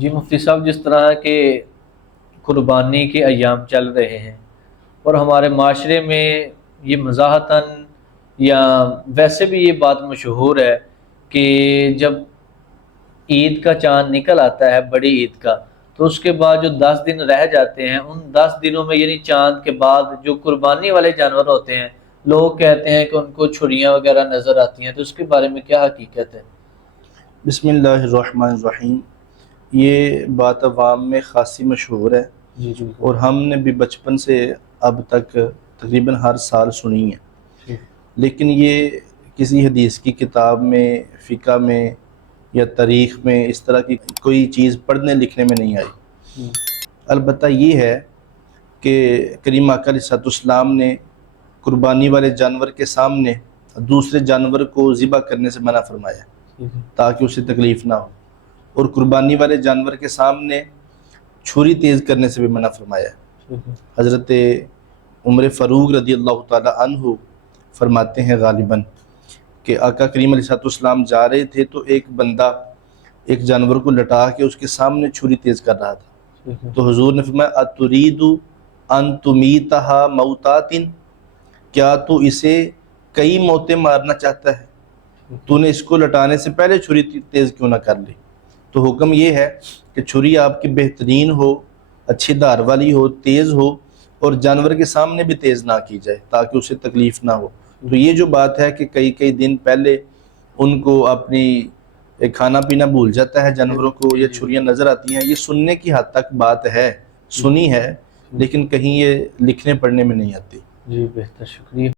جی مفتی صاحب، جس طرح کے قربانی کے ایام چل رہے ہیں اور ہمارے معاشرے میں یہ مزاحتاً یا ویسے بھی یہ بات مشہور ہے کہ جب عید کا چاند نکل آتا ہے، بڑی عید کا، تو اس کے بعد جو 10 دن رہ جاتے ہیں، ان 10 دنوں میں یعنی چاند کے بعد جو قربانی والے جانور ہوتے ہیں، لوگ کہتے ہیں کہ ان کو چھریاں وغیرہ نظر آتی ہیں، تو اس کے بارے میں کیا حقیقت ہے؟ بسم اللہ الرحمن الرحیم۔ یہ بات عوام میں خاصی مشہور ہے جی اور بالکل۔ ہم نے بھی بچپن سے اب تک تقریباً ہر سال سنی ہے، جی لیکن یہ کسی حدیث کی کتاب میں، فقہ میں یا تاریخ میں اس طرح کی کوئی چیز پڑھنے لکھنے میں نہیں آئی۔ جی البتہ یہ ہے کہ کریم آقا علیہ السلام نے قربانی والے جانور کے سامنے دوسرے جانور کو ذبح کرنے سے منع فرمایا جی تاکہ اسے تکلیف نہ ہو، اور قربانی والے جانور کے سامنے چھری تیز کرنے سے بھی منع فرمایا ہے۔ حضرت عمر فاروق رضی اللہ تعالی عنہ فرماتے ہیں غالباً کہ آقا کریم علیہ السلام جا رہے تھے تو ایک بندہ ایک جانور کو لٹا کے اس کے سامنے چھری تیز کر رہا تھا، تو حضور نے فرمایا اترید ان تمیتہا موتات، کیا تو اسے کئی موتیں مارنا چاہتا ہے؟ تو نے اس کو لٹانے سے پہلے چھری تیز کیوں نہ کر لی؟ تو حکم یہ ہے کہ چھری آپ کی بہترین ہو، اچھی دھار والی ہو، تیز ہو، اور جانور کے سامنے بھی تیز نہ کی جائے تاکہ اسے تکلیف نہ ہو۔ تو یہ جو بات ہے کہ کئی دن پہلے ان کو اپنی کھانا پینا بھول جاتا ہے جانوروں کو، یا چھریاں نظر آتی ہیں، یہ سننے کی حد تک بات ہے، سنی ہے، لیکن کہیں یہ لکھنے پڑھنے میں نہیں آتی۔ جی بہتر، شکریہ۔